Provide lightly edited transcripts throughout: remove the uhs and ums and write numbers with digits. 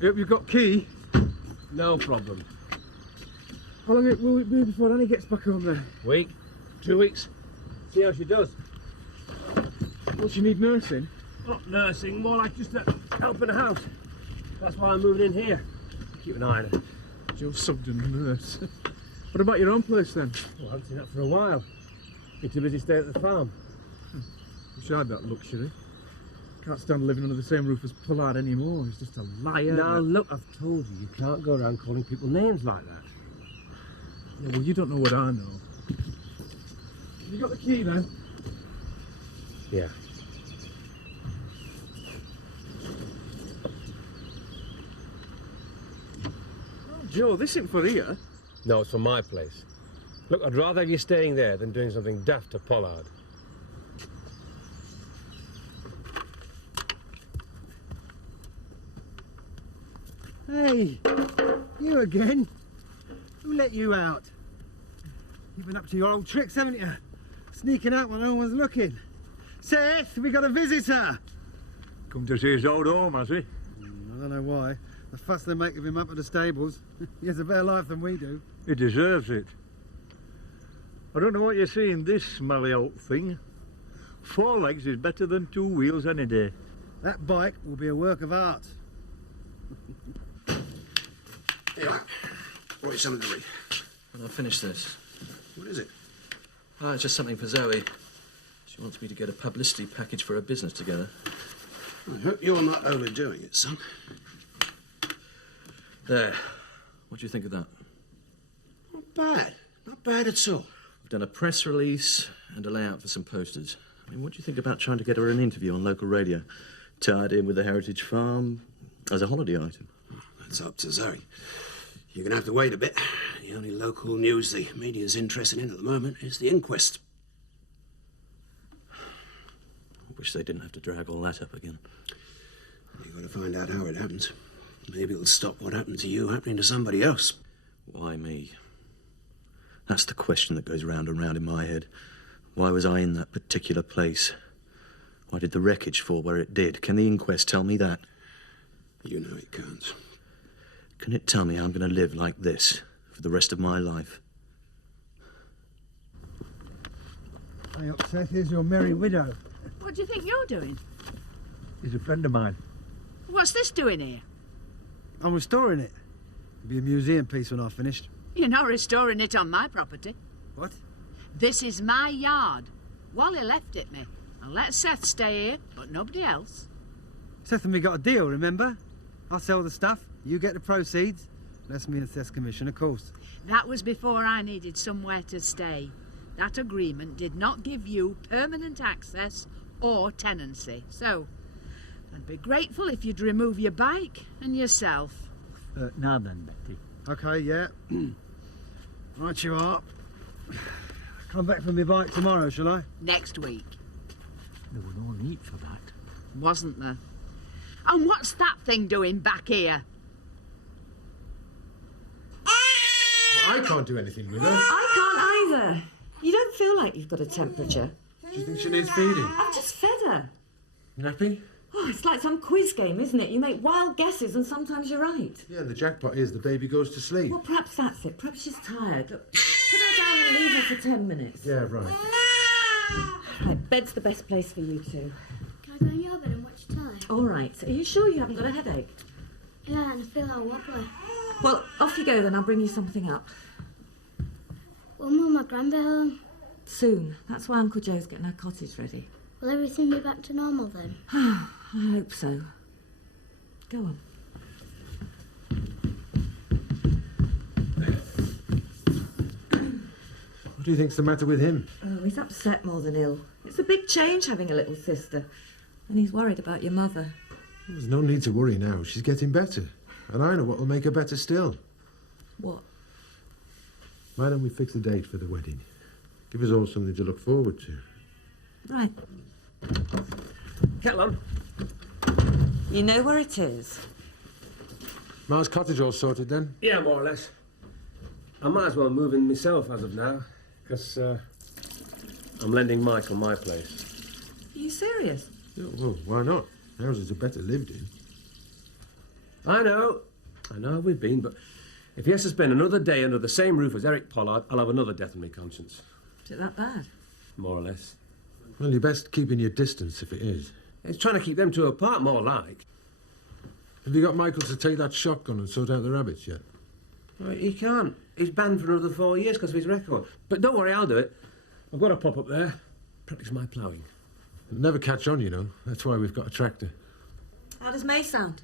Hope you've got key. No problem. How long will it be before Annie gets back home then? Week? 2 weeks? See how she does. Will she need nursing? Not nursing, more like just helping the house. That's why I'm moving in here. Keep an eye on her. Joe Sugden, nurse. What about your own place then? Well, I haven't seen that for a while. Been too busy staying at the farm. Wish I had that luxury. Can't stand living under the same roof as Pollard anymore. He's just a liar. Now, look, I've told you, you can't go around calling people names like that. Yeah, well, you don't know what I know. You got the key then? Yeah. Oh, Joe, this isn't for here. No, it's for my place. Look, I'd rather have you staying there than doing something daft to Pollard. Hey, you again? Who let you out? You've been up to your old tricks, haven't you? Sneaking out when no one's looking. Seth, we got a visitor. Come to see his old home, has he? I don't know why. The fuss they make of him up at the stables. He has a better life than we do. He deserves it. I don't know what you see in this smelly old thing. 4 legs is better than 2 wheels any day. That bike will be a work of art. Here, brought you something to read. When I finish this. What is it? Ah, it's just something for Zoe. She wants me to get a publicity package for her business together. I hope you're not overdoing it, son. There. What do you think of that? Not bad. Not bad at all. I've done a press release and a layout for some posters. I mean, what do you think about trying to get her an interview on local radio? Tied in with the Heritage Farm as a holiday item? Oh, that's up to Zoe. You're going to have to wait a bit. The only local news the media's interested in at the moment is the inquest. I wish they didn't have to drag all that up again. You've got to find out how it happens. Maybe it'll stop what happened to you happening to somebody else. Why me? That's the question that goes round and round in my head. Why was I in that particular place? Why did the wreckage fall where it did? Can the inquest tell me that? You know it can't. Can it tell me I'm going to live like this for the rest of my life? Hey, up, Seth, here's your merry widow. What do you think you're doing? He's a friend of mine. What's this doing here? I'm restoring it. It'll be a museum piece when I've finished. You're not restoring it on my property. What? This is my yard. Wally left it me. I'll let Seth stay here, but nobody else. Seth and me got a deal, remember? I'll sell the stuff, you get the proceeds. Less me and Seth's commission, of course. That was before I needed somewhere to stay. That agreement did not give you permanent access or tenancy. So, I'd be grateful if you'd remove your bike and yourself. Now then, Betty. Okay, yeah. Right you are. Come back for my bike tomorrow, shall I? Next week. There was no need for that. Wasn't there? And what's that thing doing back here? I can't do anything with her. I can't either. You don't feel like you've got a temperature. Do you think she needs feeding? I've just fed her. Nappy? Oh, it's like some quiz game, isn't it? You make wild guesses and sometimes you're right. Yeah, the jackpot is the baby goes to sleep. Well, perhaps that's it. Perhaps she's tired. Look, put her down and leave her for 10 minutes. Yeah, right. Right, bed's the best place for you two. Can I go in your bed and watch telly? All right. Are you sure you haven't got a headache? Yeah, and I feel all wobbly. Well, off you go then. I'll bring you something up. When will my gran be home? Soon. That's why Uncle Joe's getting our cottage ready. Will everything be back to normal then? I hope so. Go on. What do you think's the matter with him? Oh, he's upset more than ill. It's a big change having a little sister. And he's worried about your mother. There's no need to worry now. She's getting better. And I know what will make her better still. What? Why don't we fix a date for the wedding? Give us all something to look forward to. Right. Kettle on. You know where it is? Ma's cottage all sorted then? Yeah, more or less. I might as well move in myself as of now, because I'm lending Michael my place. Are you serious? Yeah, well, why not? Houses are better lived in. I know we've been, but if he has to spend another day under the same roof as Eric Pollard, I'll have another death on my conscience. Is it that bad? More or less. Well, you're best keeping your distance if it is. It's trying to keep them two apart, more like. Have you got Michael to take that shotgun and sort out the rabbits yet? Well, he can't. He's banned for another 4 years because of his record. But don't worry, I'll do it. I've got a pop up there. Practice my ploughing. It'll never catch on, you know. That's why we've got a tractor. How does May sound?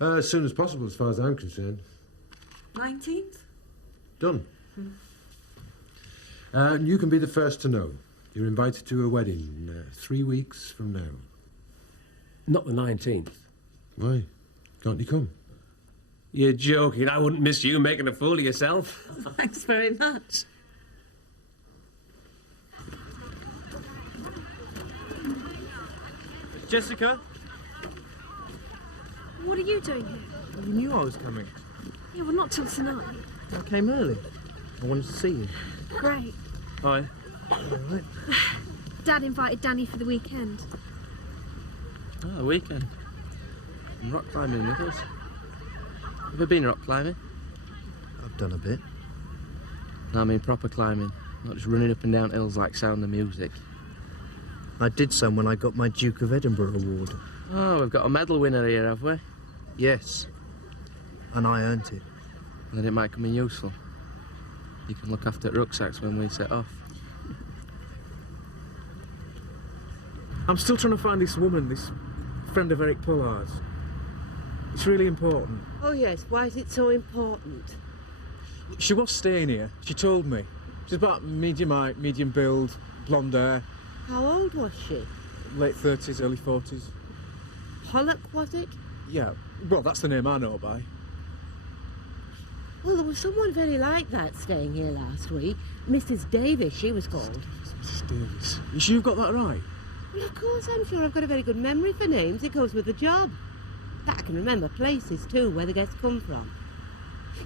As soon as possible, as far as I'm concerned. 19th? Done. And you can be the first to know. You're invited to a wedding 3 weeks from now. Not the 19th. Why? Can't you come? You're joking. I wouldn't miss you making a fool of yourself. Thanks very much. Jessica, What are you doing here? you knew I was coming. Yeah, well, not till tonight. I came early. I wanted to see you. Great. Hi. Dad invited Danny for the weekend. Oh, the weekend. And rock climbing with us. Have you been rock climbing? I've done a bit. No, I mean proper climbing. Not just running up and down hills like Sound the Music. I did some when I got my Duke of Edinburgh award. Oh, we've got a medal winner here, have we? Yes. And I earned it. And then it might come in useful. You can look after rucksacks when we set off. I'm still trying to find this woman, this friend of Eric Pollard's. It's really important. Oh, yes. Why is it so important? She was staying here. She told me. She's about medium height, medium build, blonde hair, How old was she? late 30s, early 40s. Pollock, was it? Yeah, well, that's the name I know by. Well, there was someone very like that staying here last week. Mrs. Davis, she was called. Mrs. Davis. You sure you've got that right? Well, of course, I'm sure I've got a very good memory for names. It goes with the job. But I can remember places, too, where the guests come from.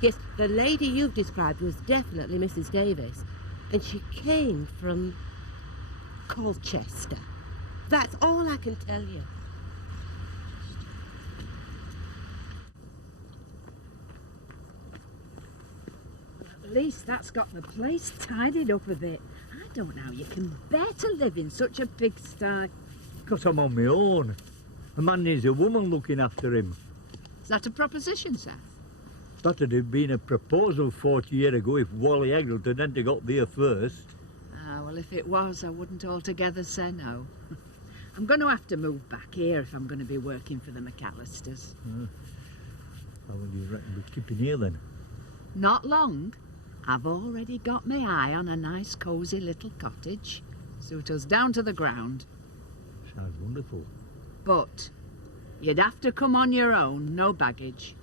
Yes, the lady you've described was definitely Mrs. Davis. And she came from Colchester. That's all I can tell you. At least that's got the place tidied up a bit. I don't know how you can bear to live in such a pigsty. Because I'm on my own. A man needs a woman looking after him. Is that a proposition, Seth? That'd have been a proposal 40 years ago if Wally Eggleton hadn't got there first. Ah, well, if it was, I wouldn't altogether say no. I'm going to have to move back here if I'm going to be working for the McAllisters. How would you reckon we're keeping here then? Not long. I've already got my eye on a nice, cosy little cottage. Suit us down to the ground. Sounds wonderful. But you'd have to come on your own, no baggage.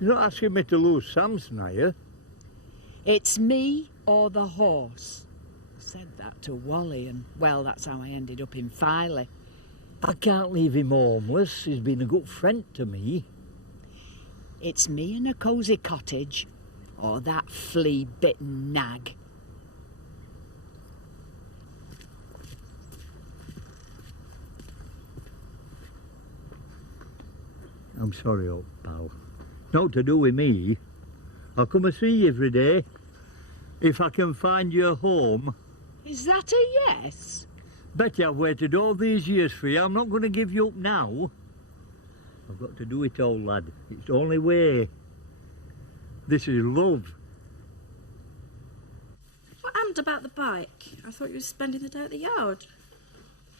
You're not asking me to lose Samson, are you? It's me or the horse. I said that to Wally, and, well, that's how I ended up in Filey. I can't leave him homeless. He's been a good friend to me. It's me in a cosy cottage, or that flea-bitten nag. I'm sorry, old pal. Not to do with me. I'll come and see you every day. If I can find you a home. Is that a yes? Betty, I've waited all these years for you. I'm not going to give you up now. I've got to do it all, lad. It's the only way. This is love. What happened about the bike? I thought you were spending the day at the yard.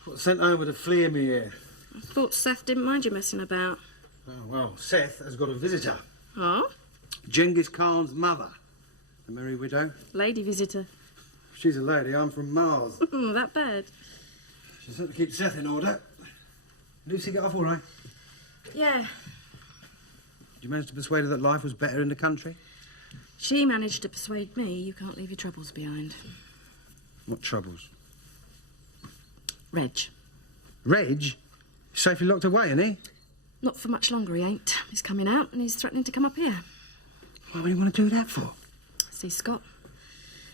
Got sent over to flea me here. I thought Seth didn't mind you messing about. Oh, well, Seth has got a visitor. Oh? Genghis Khan's mother. The merry widow. Lady visitor. She's a lady. I'm from Mars. That bad? She said to keep Seth in order. Lucy get off all right? Yeah. Did you manage to persuade her that life was better in the country? She managed to persuade me you can't leave your troubles behind. What troubles? Reg. Reg? He's safely locked away, isn't he? Not for much longer, he ain't. He's coming out and he's threatening to come up here. Why would he want to do that for? See Scott.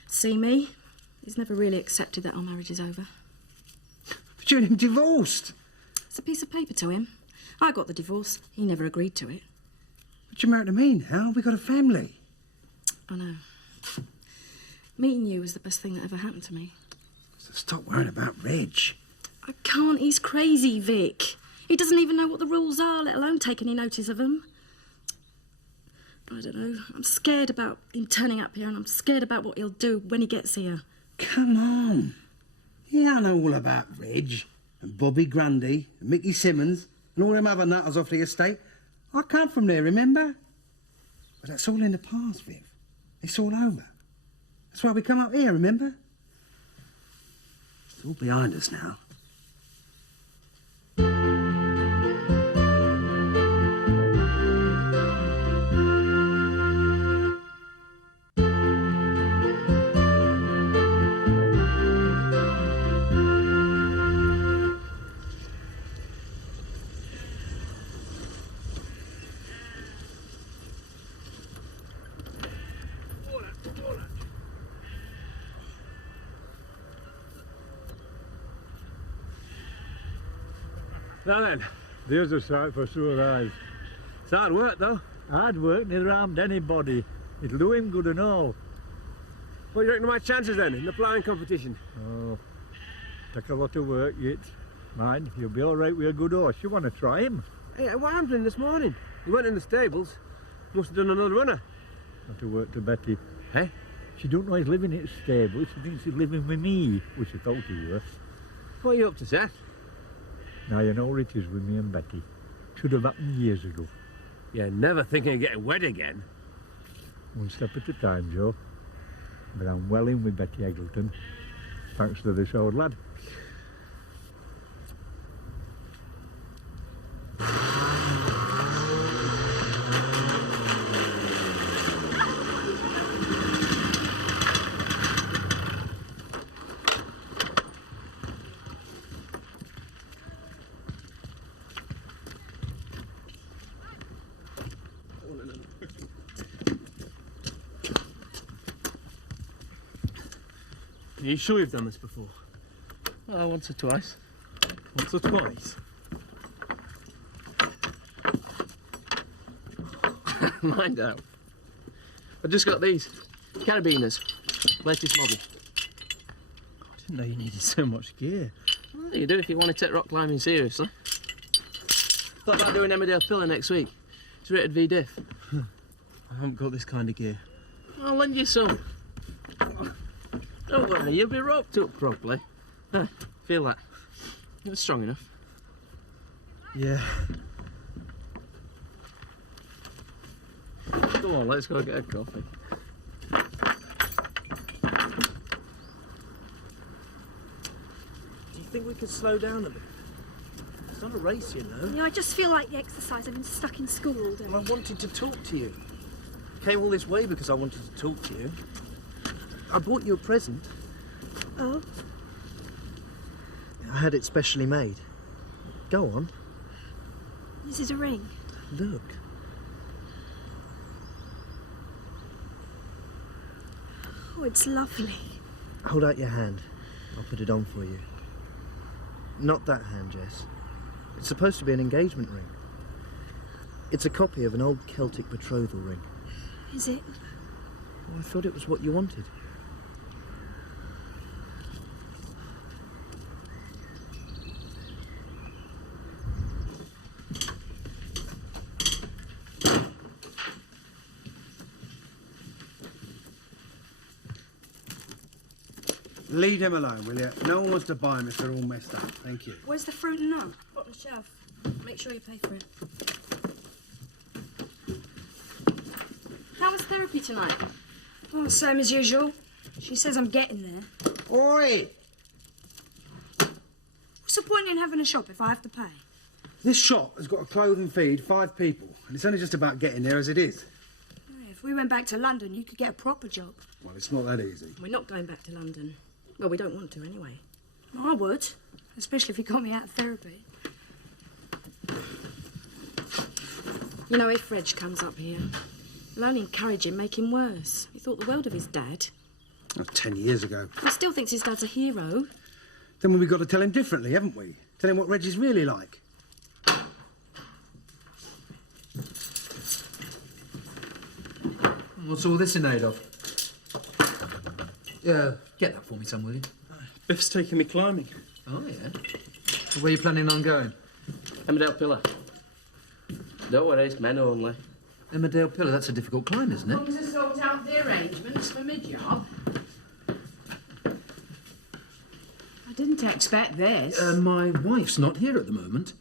See me. He's never really accepted that our marriage is over. But you and him divorced. It's a piece of paper to him. I got the divorce. He never agreed to it. But you're married to me now. We got a family. I know. Meeting you was the best thing that ever happened to me. So stop worrying about Reg. I can't. He's crazy, Vic. He doesn't even know what the rules are, let alone take any notice of them. I don't know. I'm scared about him turning up here, and I'm scared about what he'll do when he gets here. Come on. Yeah, I know all about Reg and Bobby Grundy and Mickey Simmons and all them other nutters off the estate. I come from there, remember? But that's all in the past, Viv. It's all over. That's why we come up here, remember? It's all behind us now. Now then, There's a sight for sore eyes. it's hard work though. Hard work never harmed anybody. It'll do him good and all. What do you reckon of my chances then in the ploughing competition? Oh, take a lot of work yet. Mind, you'll be all right with a good horse. You want to try him? Hey, what happened to him this morning? He went in the stables. Must have done another runner. Not to work to Betty. Hey? She don't know he's living in a stable. She thinks he's living with me, which I thought he were. What are you up to, Seth? Now you know where it is with me and Betty. Should have happened years ago. You're never thinking of getting wed again. One step at a time, Joe. But I'm well in with Betty Eggleton, thanks to this old lad. Are you sure you've done this before? Once or twice. Once or twice? Mind out. I've just got these. Carabiners. Latest model. I didn't know you needed so much gear. Well, you do if you want to take rock climbing seriously. Thought about doing Emmerdale Pillar next week. It's rated V-diff. I haven't got this kind of gear. I'll lend you some. Don't worry, you'll be roped up properly. Feel that? It's strong enough. Yeah. Come on, let's go get a coffee. Do you think we could slow down a bit? It's not a race, you know. Yeah, I just feel like the exercise. I've been stuck in school all day. Well, I wanted to talk to you. Came all this way because I wanted to talk to you. I bought you a present. Oh? I had it specially made. Go on. This is a ring. Look. Oh, it's lovely. Hold out your hand. I'll put it on for you. Not that hand, Jess. It's supposed to be an engagement ring. It's a copy of an old Celtic betrothal ring. Is it? Oh, I thought it was what you wanted. Leave them alone, will you? No one wants to buy them if they're all messed up. Thank you. Where's the fruit and nut? Bottom of the shelf. Make sure you pay for it. How was therapy tonight? Oh, same as usual. She says I'm getting there. Oi! What's the point in having a shop if I have to pay? This shop has got to clothe and feed 5 people, and it's only just about getting there as it is. Yeah, if we went back to London, you could get a proper job. Well, it's not that easy. We're not going back to London. Well, we don't want to anyway. I would, especially if you got me out of therapy. You know, if Reg comes up here, we'll only encourage him, make him worse. He thought the world of his dad. That was 10 years ago. He still thinks his dad's a hero. Then we've got to tell him differently, haven't we? Tell him what Reggie's really like. What's all this in aid of? Get that for me, son, will you? Biff's taking me climbing. Oh, yeah? Where are you planning on going? Emmerdale Pillar. Don't worry, it's men only. Emmerdale Pillar, that's a difficult climb, isn't it? Come to sort out the arrangements for my job. I didn't expect this. My wife's not here at the moment.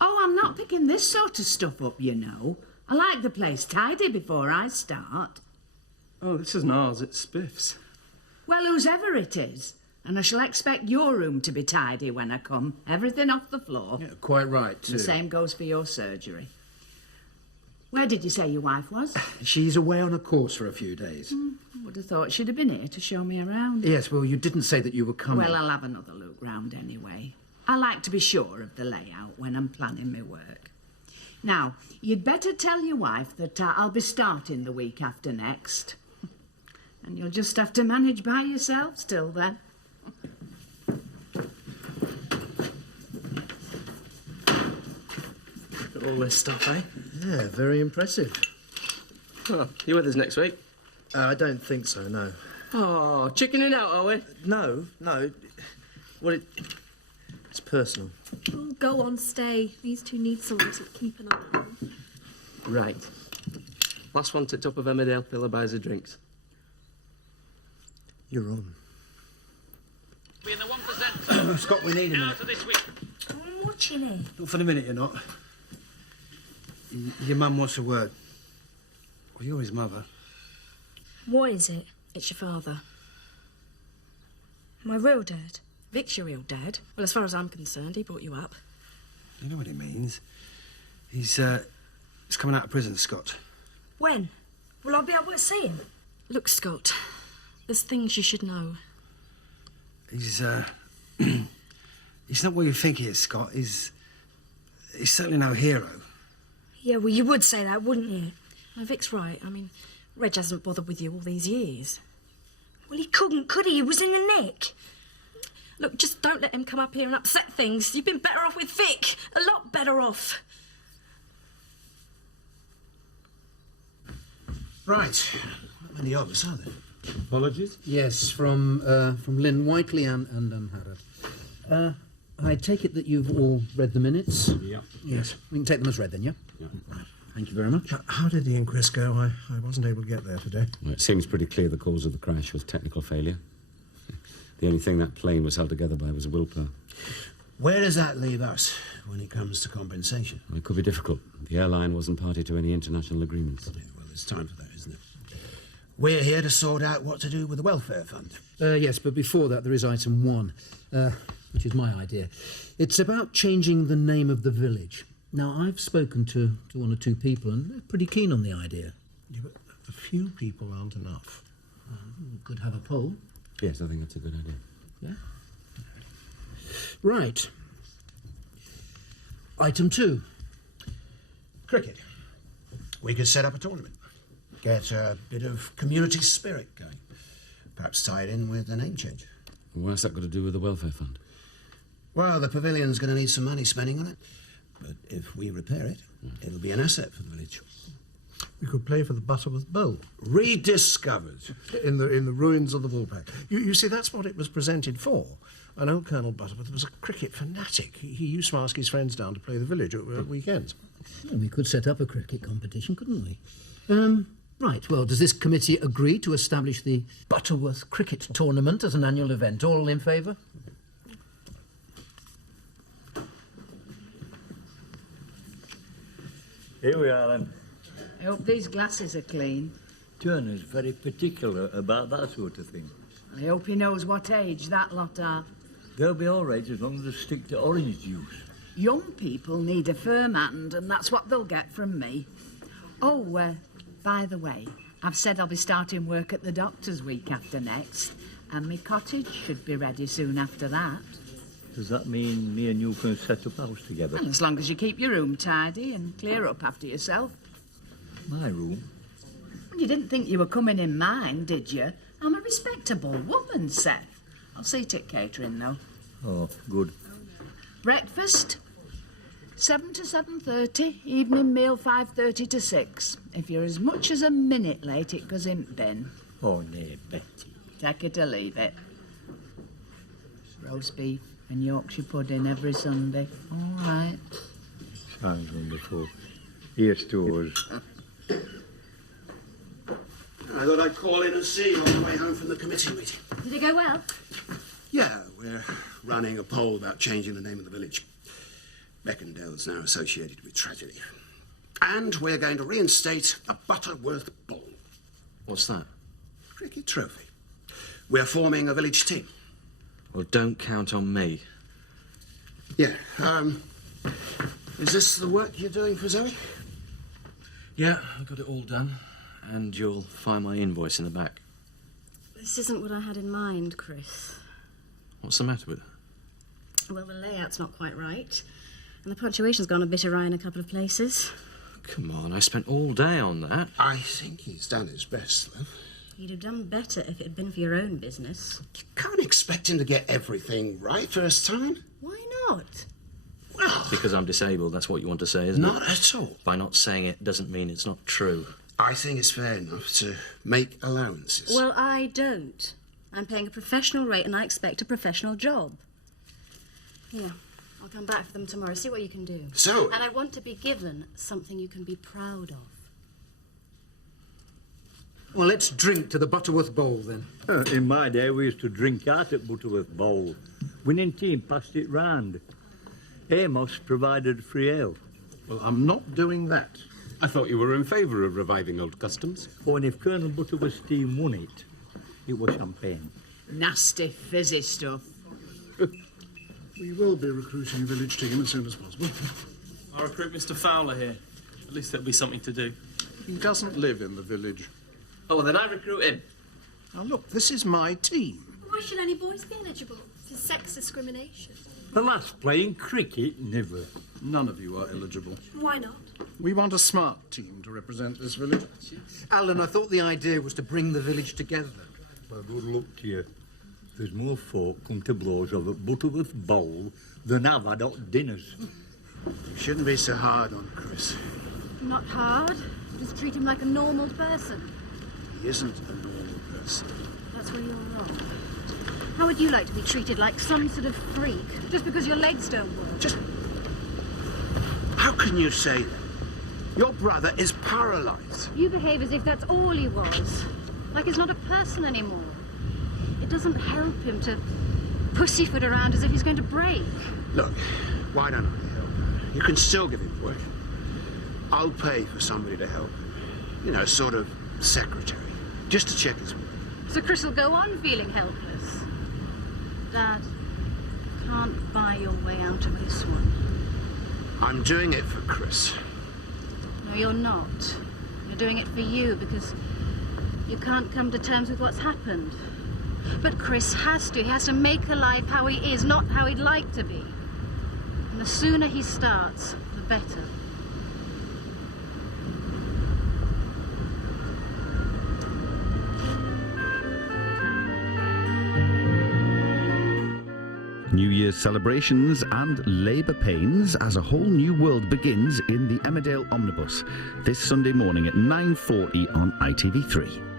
Oh, I'm not picking this sort of stuff up, you know. I like the place tidy before I start. Oh, this isn't ours, it's Biff's. Well, whosever it is. And I shall expect your room to be tidy when I come. Everything off the floor. Yeah, quite right, too. The same goes for your surgery. Where did you say your wife was? She's away on a course for a few days. I would have thought she'd have been here to show me around. Yes, well, you didn't say that you were coming. Well, I'll have another look round anyway. I like to be sure of the layout when I'm planning my work. Now, you'd better tell your wife that I'll be starting the week after next. And you'll just have to manage by yourselves till then. All this stuff, eh? Yeah, very impressive. Oh, you with us next week? I don't think so, no. Oh, chickening out, are we? No. Well, it's personal. Oh, go on, stay. These two need someone to keep an eye on. Right. Last one ticked up of Emmerdale Pillar buys the drinks. You're on. Be in the 1%. Scott, we need a minute. I'm watching it. Not for the minute, you're not. Your mum wants a word. Well, you're his mother. What is it? It's your father. My real dad. Vic's your real dad. Well, as far as I'm concerned, he brought you up. You know what he means. He's coming out of prison, Scott. When? Will I be able to see him? Look, Scott, there's things you should know. He's not what you think he is, Scott. He's certainly no hero. Yeah, well, you would say that, wouldn't you? No, Vic's right. I mean, Reg hasn't bothered with you all these years. Well, he couldn't, could he? He was in the nick. Look, just don't let him come up here and upset things. You've been better off with Vic. A lot better off. Right. How many of us are there? Apologies? Yes, from Lynn Whiteley and Harrod. I take it that you've all read the minutes? Yeah. Yes. We can take them as read then, yeah? Yeah. Thank you very much. How did the inquest go? I wasn't able to get there today. Well, it seems pretty clear the cause of the crash was technical failure. The only thing that plane was held together by was a willpower. Where does that leave us when it comes to compensation? Well, it could be difficult. The airline wasn't party to any international agreements. Yeah, well, there's time for that, isn't it? We're here to sort out what to do with the welfare fund. Yes, but before that there is item 1, which is my idea. It's about changing the name of the village. Now, I've spoken to one or two people and they're pretty keen on the idea. Yeah, but a few people aren't enough. We could have a poll. Yes, I think that's a good idea. Yeah? Right. Item 2. Cricket. We could set up a tournament. Get a bit of community spirit going. Perhaps tie it in with a name change. What's that got to do with the welfare fund? Well, the pavilion's going to need some money spending on it. But if we repair it, it'll be an asset for the village. We could play for the Butterworth Bowl. Rediscovered. In the ruins of the Woolpack. You see, that's what it was presented for. I know Colonel Butterworth was a cricket fanatic. He used to ask his friends down to play the village at weekends. Well, we could set up a cricket competition, couldn't we? Right, well, does this committee agree to establish the Butterworth Cricket Tournament as an annual event? All in favour? Here we are then. I hope these glasses are clean. Turner's very particular about that sort of thing. I hope he knows what age that lot are. They'll be all right as long as they stick to orange juice. Young people need a firm hand, and that's what they'll get from me. Oh, by the way, I've said I'll be starting work at the doctor's week after next, and my cottage should be ready soon after that. Does that mean me and you can set up house together? Well, as long as you keep your room tidy and clear up after yourself. My room? You didn't think you were coming in mine, did you? I'm a respectable woman, Seth. I'll see to catering, though. Oh, good. Breakfast? 7 to 7:30, evening meal 5:30 to 6. If you're as much as a minute late, it goes in bin. Oh, nay, Betty. Take it or leave it. Roast beef and Yorkshire pudding every Sunday. All right. Sounds wonderful. Here's to us. I thought I'd call in and see you on the way home from the committee meeting. Did it go well? Yeah, we're running a poll about changing the name of the village. Emmerdale's now associated with tragedy. And we're going to reinstate a Butterworth Bowl. What's that? Cricket trophy. We're forming a village team. Well, don't count on me. Yeah, is this the work you're doing for Zoe? Yeah, I got it all done. And you'll find my invoice in the back. This isn't what I had in mind, Chris. What's the matter with it? Well, the layout's not quite right. And the punctuation's gone a bit awry in a couple of places. Come on, I spent all day on that. I think he's done his best, though. You'd have done better if it had been for your own business. You can't expect him to get everything right first time. Why not? Well, Because I'm disabled, that's what you want to say, isn't it? not at all. By not saying it doesn't mean it's not true. I think it's fair enough to make allowances. Well, I don't. I'm paying a professional rate and I expect a professional job. Here, I'll come back for them tomorrow. See what you can do. So- And I want to be given something you can be proud of. Well, let's drink to the Butterworth Bowl, then. In my day, we used to drink out at Butterworth Bowl. Winning team passed it round. Amos provided free ale. Well, I'm not doing that. I thought you were in favour of reviving old customs. Oh, and if Colonel Butterworth's team won it, it was champagne. Nasty fizzy stuff. We will be recruiting a village team as soon as possible. I'll recruit Mr. Fowler here. At least there'll be something to do. He doesn't live in the village. Oh, well, then I recruit him. Now, look, this is my team. Why should any boys be eligible? For sex discrimination. The lass playing cricket, never. None of you are eligible. Why not? We want a smart team to represent this village. Alan, I thought the idea was to bring the village together. Well, good luck to you. There's more folk come to blows over Butterworth Bowl than have had hot dinners. You shouldn't be so hard on Chris. Not hard. Just treat him like a normal person. He isn't a normal person. That's where you're wrong. How would you like to be treated, like some sort of freak, just because your legs don't work? Just... How can you say that? Your brother is paralysed. You behave as if that's all he was. Like he's not a person anymore. It doesn't help him to pussyfoot around as if he's going to break. Look, why don't I help? You can still give him work. I'll pay for somebody to help. You know, sort of secretary. Just to check his work. So Chris will go on feeling helpless. Dad, you can't buy your way out of this one. I'm doing it for Chris. No, you're not. You're doing it for you because you can't come to terms with what's happened. But Chris has to. He has to make a life how he is, not how he'd like to be. And the sooner he starts, the better. New Year's celebrations and labour pains as a whole new world begins in the Emmerdale Omnibus this Sunday morning at 9:40 on ITV3.